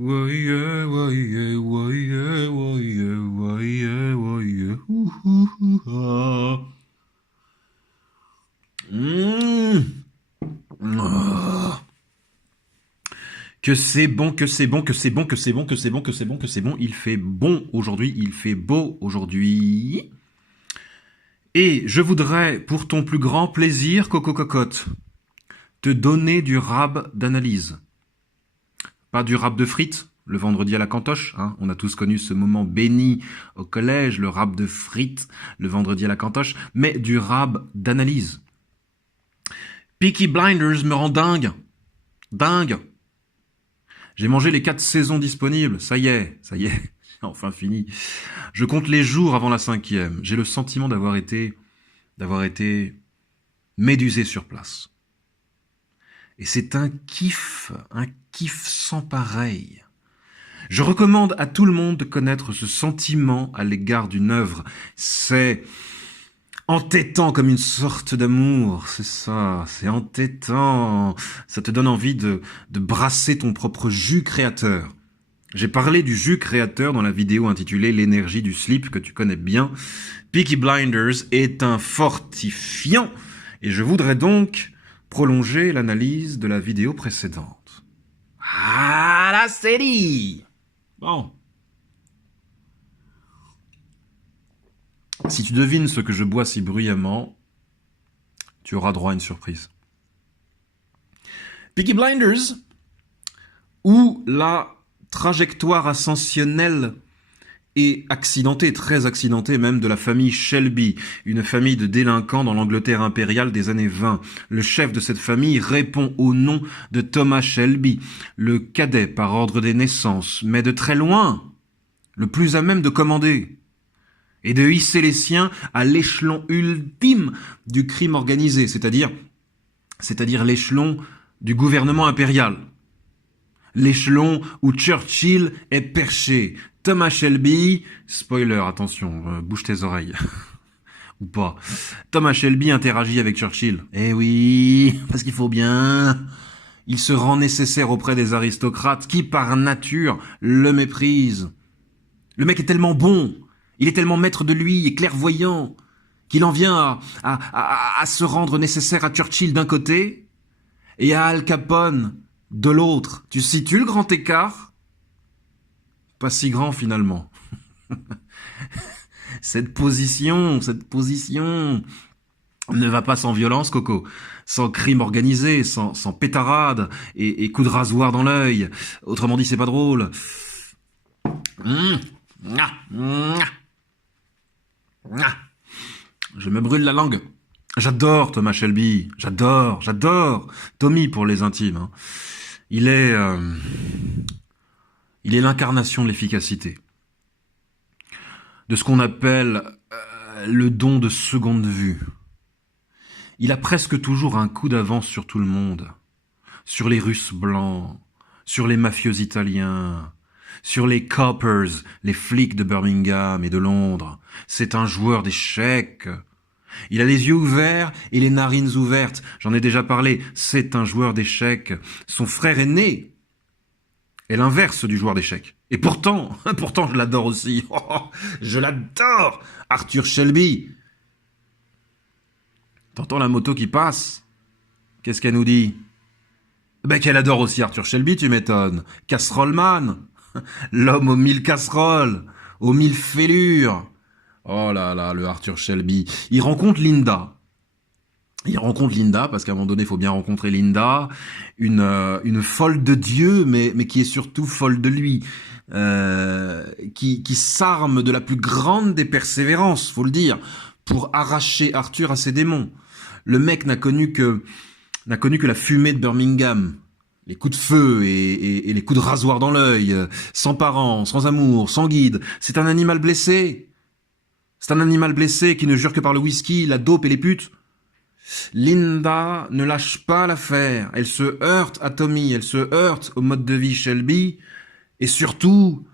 Voyez, voyez, voyez, voyez, voyez, voyez, ouh, ouh, ouh, ah. Mmh. Ah. Que c'est bon, que c'est bon, que c'est bon, que c'est bon, que c'est bon, que c'est bon, que c'est bon. Il fait bon aujourd'hui, il fait beau aujourd'hui. Et je voudrais, pour ton plus grand plaisir, Coco Cocotte, te donner du rab d'analyse. Pas du rab de frites, le vendredi à la cantoche. Hein. On a tous connu ce moment béni au collège, le rab de frites, le vendredi à la cantoche. Mais du rab d'analyse. Peaky Blinders me rend dingue. Dingue. J'ai mangé les 4 saisons disponibles. Ça y est. Enfin fini. Je compte les jours avant la 5e. J'ai le sentiment d'avoir été médusé sur place. Et c'est un kiff sans pareil. Je recommande à tout le monde de connaître ce sentiment à l'égard d'une œuvre. C'est entêtant comme une sorte d'amour, c'est ça, c'est entêtant. Ça te donne envie de brasser ton propre jus créateur. J'ai parlé du jus créateur dans la vidéo intitulée L'énergie du slip que tu connais bien. Peaky Blinders est un fortifiant et je voudrais donc prolonger l'analyse de la vidéo précédente. Ah, la série! Bon. Si tu devines ce que je bois si bruyamment, tu auras droit à une surprise. Peaky Blinders, où la trajectoire ascensionnelle et accidentée, très accidentée même, de la famille Shelby, une famille de délinquants dans l'Angleterre impériale des années 20. Le chef de cette famille répond au nom de Thomas Shelby, le cadet par ordre des naissances, mais de très loin, le plus à même de commander et de hisser les siens à l'échelon ultime du crime organisé, c'est-à-dire l'échelon du gouvernement impérial. L'échelon où Churchill est perché. Thomas Shelby, spoiler, attention, bouge tes oreilles. Ou pas. Thomas Shelby interagit avec Churchill. Eh oui, parce qu'il faut bien. Il se rend nécessaire auprès des aristocrates qui, par nature, le méprisent. Le mec est tellement bon, il est tellement maître de lui et clairvoyant, qu'il en vient à se rendre nécessaire à Churchill d'un côté et à Al Capone de l'autre. Tu situes le grand écart? Pas si grand finalement. Cette position ne va pas sans violence, Coco. Sans crime organisé, sans pétarade et coups de rasoir dans l'œil. Autrement dit, c'est pas drôle. Je me brûle la langue. J'adore Thomas Shelby. J'adore. Tommy pour les intimes. Hein. Il est l'incarnation de l'efficacité. De ce qu'on appelle le don de seconde vue. Il a presque toujours un coup d'avance sur tout le monde. Sur les Russes blancs, sur les mafieux italiens, sur les coppers, les flics de Birmingham et de Londres. C'est un joueur d'échecs. Il a les yeux ouverts et les narines ouvertes. J'en ai déjà parlé. C'est un joueur d'échecs. Son frère aîné est l'inverse du joueur d'échecs. Et pourtant je l'adore aussi. Oh, je l'adore, Arthur Shelby. T'entends la moto qui passe? Qu'est-ce qu'elle nous dit? Ben qu'elle adore aussi Arthur Shelby, tu m'étonnes. Casseroleman. L'homme aux 1000 casseroles, aux 1000 fêlures. Oh là là, le Arthur Shelby. Il rencontre Linda parce qu'à un moment donné, il faut bien rencontrer Linda, une folle de Dieu, mais qui est surtout folle de lui, qui s'arme de la plus grande des persévérances, faut le dire, pour arracher Arthur à ses démons. Le mec n'a connu que la fumée de Birmingham. Les coups de feu et les coups de rasoir dans l'œil, sans parents, sans amour, sans guide. C'est un animal blessé. C'est un animal blessé qui ne jure que par le whisky, la dope et les putes. Linda ne lâche pas l'affaire. Elle se heurte à Tommy, elle se heurte au mode de vie Shelby et surtout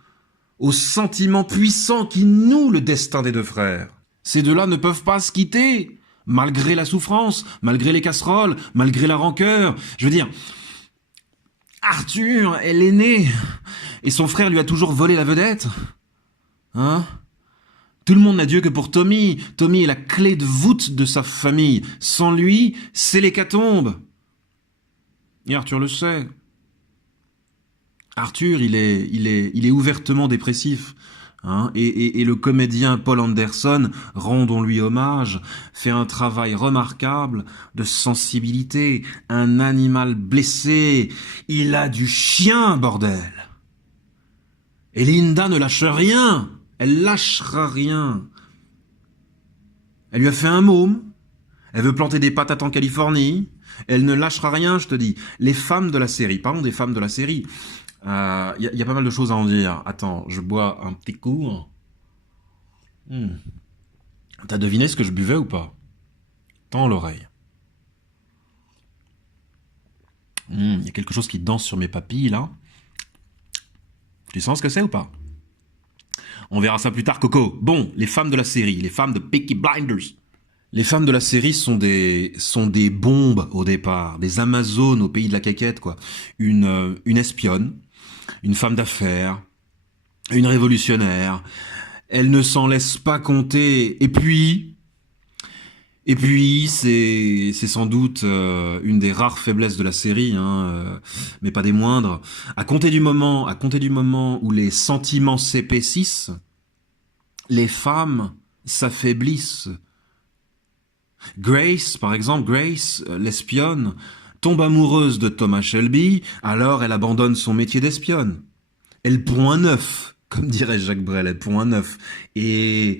aux sentiments puissants qui nouent le destin des deux frères. Ces deux-là ne peuvent pas se quitter, malgré la souffrance, malgré les casseroles, malgré la rancœur. Je veux dire, Arthur est l'aîné, et son frère lui a toujours volé la vedette. Hein? Tout le monde n'a Dieu que pour Tommy. Tommy est la clé de voûte de sa famille. Sans lui, c'est l'hécatombe. Et Arthur le sait. Arthur, il est ouvertement dépressif. Hein, et le comédien Paul Anderson, rendons-lui hommage, fait un travail remarquable de sensibilité. Un animal blessé, il a du chien, bordel. Et Linda ne lâche rien. Elle lâchera rien. Elle lui a fait un môme. Elle veut planter des patates en Californie. Elle ne lâchera rien, je te dis. Les femmes de la série, parlons des femmes de la série. Y a pas mal de choses à en dire. Attends, je bois un petit coup. T'as deviné ce que je buvais ou pas? Tends l'oreille. Y a quelque chose qui danse sur mes papilles, là. Tu sens ce que c'est ou pas? On verra ça plus tard, Coco. Bon, les femmes de la série, les femmes de Peaky Blinders. Les femmes de la série sont des bombes au départ, des Amazones au pays de la caquette, quoi. Une espionne, une femme d'affaires, une révolutionnaire. Elle ne s'en laisse pas compter. Et puis, c'est sans doute une des rares faiblesses de la série, hein, mais pas des moindres. À compter du moment où les sentiments s'épaississent, les femmes s'affaiblissent. Grace, par exemple, l'espionne, tombe amoureuse de Thomas Shelby, alors elle abandonne son métier d'espionne. Elle pond un œuf, comme dirait Jacques Brel, elle pond un œuf. Et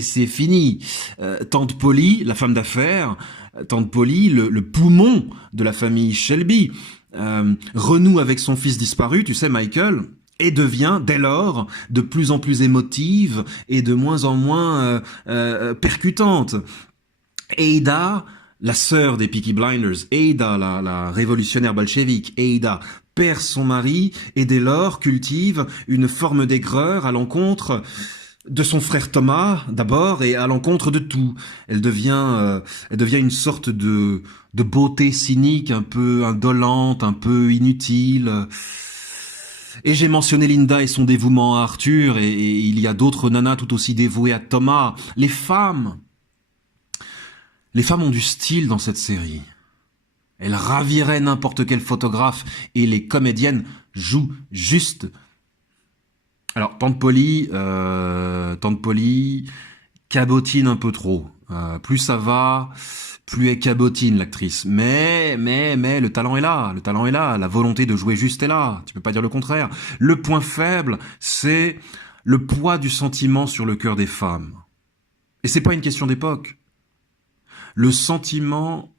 c'est fini. Tante Polly, la femme d'affaires, Tante Polly, le poumon de la famille Shelby, renoue avec son fils disparu, tu sais, Michael, et devient, dès lors, de plus en plus émotive et de moins en moins percutante. Ada, la sœur des Peaky Blinders, Ada, la révolutionnaire bolchevique, Ada perd son mari et dès lors cultive une forme d'aigreur à l'encontre de son frère Thomas d'abord et à l'encontre de tout. Elle devient une sorte de beauté cynique, un peu indolente, un peu inutile. Et j'ai mentionné Linda et son dévouement à Arthur et il y a d'autres nanas tout aussi dévouées à Thomas. Les femmes ont du style dans cette série. Elles raviraient n'importe quel photographe et les comédiennes jouent juste. Alors, Tante Polly cabotine un peu trop. Plus ça va, plus elle cabotine, l'actrice. Mais, le talent est là. Le talent est là. La volonté de jouer juste est là. Tu peux pas dire le contraire. Le point faible, c'est le poids du sentiment sur le cœur des femmes. Et c'est pas une question d'époque. Le sentiment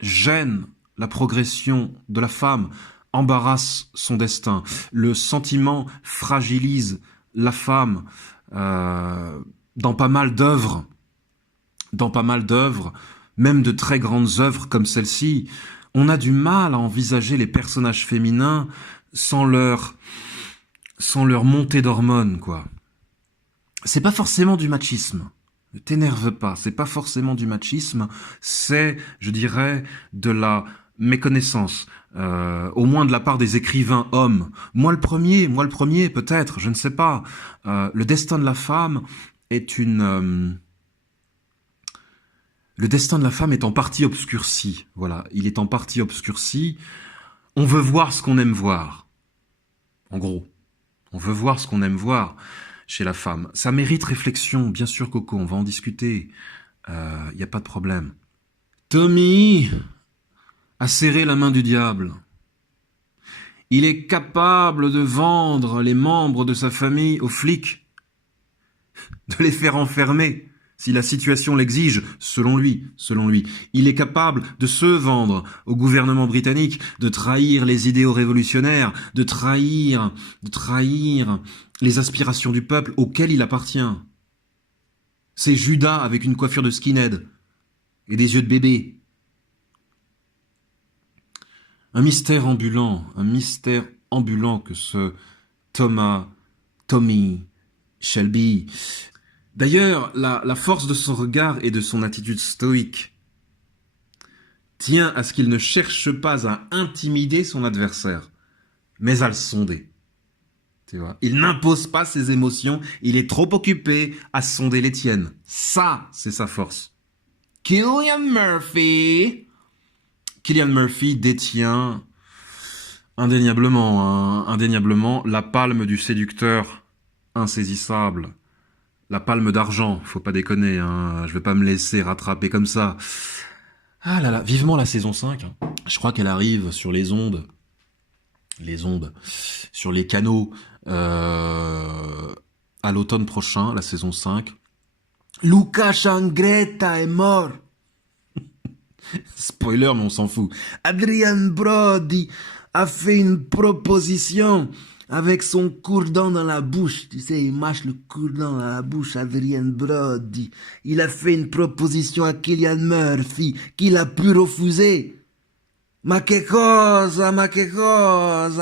gêne la progression de la femme, embarrasse son destin. Le sentiment fragilise la femme dans pas mal d'œuvres, même de très grandes œuvres comme celle-ci. On a du mal à envisager les personnages féminins sans leur montée d'hormones, quoi. C'est pas forcément du machisme. Ne t'énerve pas, c'est pas forcément du machisme, c'est, je dirais, de la méconnaissance, au moins de la part des écrivains hommes. Moi le premier, peut-être, je ne sais pas. Le destin de la femme est le destin de la femme est en partie obscurci. Voilà, il est en partie obscurci. On veut voir ce qu'on aime voir. En gros, on veut voir ce qu'on aime voir chez la femme. Ça mérite réflexion, bien sûr, Coco, on va en discuter. Y a pas de problème. Tommy a serré la main du diable. Il est capable de vendre les membres de sa famille aux flics, de les faire enfermer, si la situation l'exige, selon lui. Il est capable de se vendre au gouvernement britannique, de trahir les idéaux révolutionnaires, de trahir les aspirations du peuple auquel il appartient. C'est Judas avec une coiffure de skinhead et des yeux de bébé. Un mystère ambulant que ce Tommy Shelby. D'ailleurs, la force de son regard et de son attitude stoïque tient à ce qu'il ne cherche pas à intimider son adversaire. mais à le sonder. Tu vois, il n'impose pas ses émotions, il est trop occupé à sonder les tiennes. Ça, c'est sa force. Cillian Murphy. Cillian Murphy détient indéniablement la palme du séducteur insaisissable. La palme d'argent, faut pas déconner, hein. Je vais pas me laisser rattraper comme ça. Ah là là, vivement la saison 5. Hein. Je crois qu'elle arrive sur les ondes, sur les canaux, à l'automne prochain, la saison 5. Luca Changretta est mort. Spoiler, mais on s'en fout. Adrian Brody a fait une proposition avec son cure-dent dans la bouche. Tu sais, il mâche le cure-dent dans la bouche, Adrian Brody. Il a fait une proposition à Cillian Murphy qu'il a pu refuser. Ma che cosa,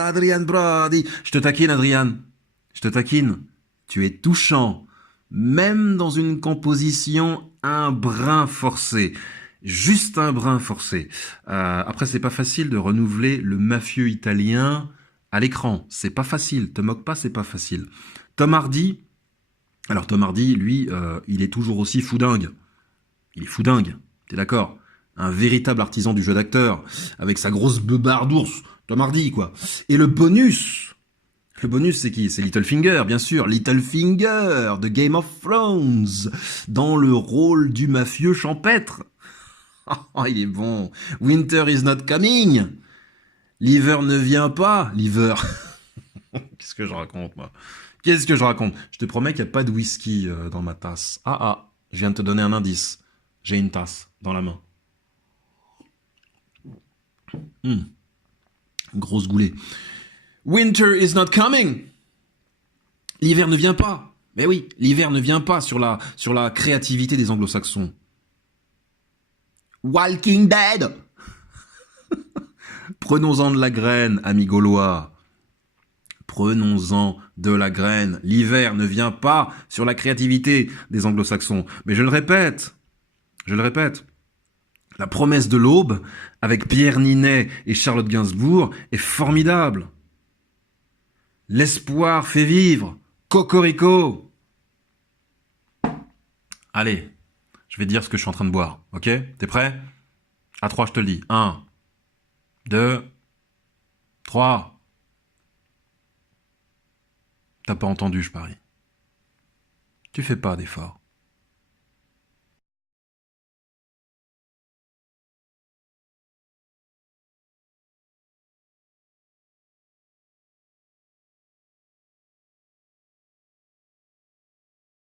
Adrian Brody. Je te taquine, Adrian. Je te taquine. Tu es touchant. Même dans une composition un brin forcé. Juste un brin forcé. Après, c'est pas facile de renouveler le mafieux italien à l'écran. C'est pas facile. Te moque pas, c'est pas facile. Tom Hardy. Alors, Tom Hardy, lui, il est toujours aussi foudingue. Il est foudingue. T'es d'accord? Un véritable artisan du jeu d'acteur. Avec sa grosse beubare d'ours. Tom Hardy, quoi. Et le bonus, c'est qui? C'est Littlefinger, bien sûr. Littlefinger de Game of Thrones. Dans le rôle du mafieux champêtre. Oh, il est bon. Winter is not coming. L'hiver ne vient pas. L'hiver. Qu'est-ce que je raconte, moi? Qu'est-ce que je raconte? Je te promets qu'il n'y a pas de whisky dans ma tasse. Je viens de te donner un indice. J'ai une tasse dans la main. Grosse goulée. Winter is not coming. L'hiver ne vient pas. Mais oui, l'hiver ne vient pas sur la créativité des anglo-saxons. Walking Dead. Prenons-en de la graine, amis gaulois. Prenons-en de la graine. L'hiver ne vient pas sur la créativité des anglo-saxons. Mais je le répète, la promesse de l'aube, avec Pierre Ninet et Charlotte Gainsbourg, est formidable. L'espoir fait vivre. Cocorico. Allez, je vais te dire ce que je suis en train de boire, ok? T'es prêt? À 3, je te le dis. 1, 2, 3. T'as pas entendu, je parie. Tu fais pas d'effort.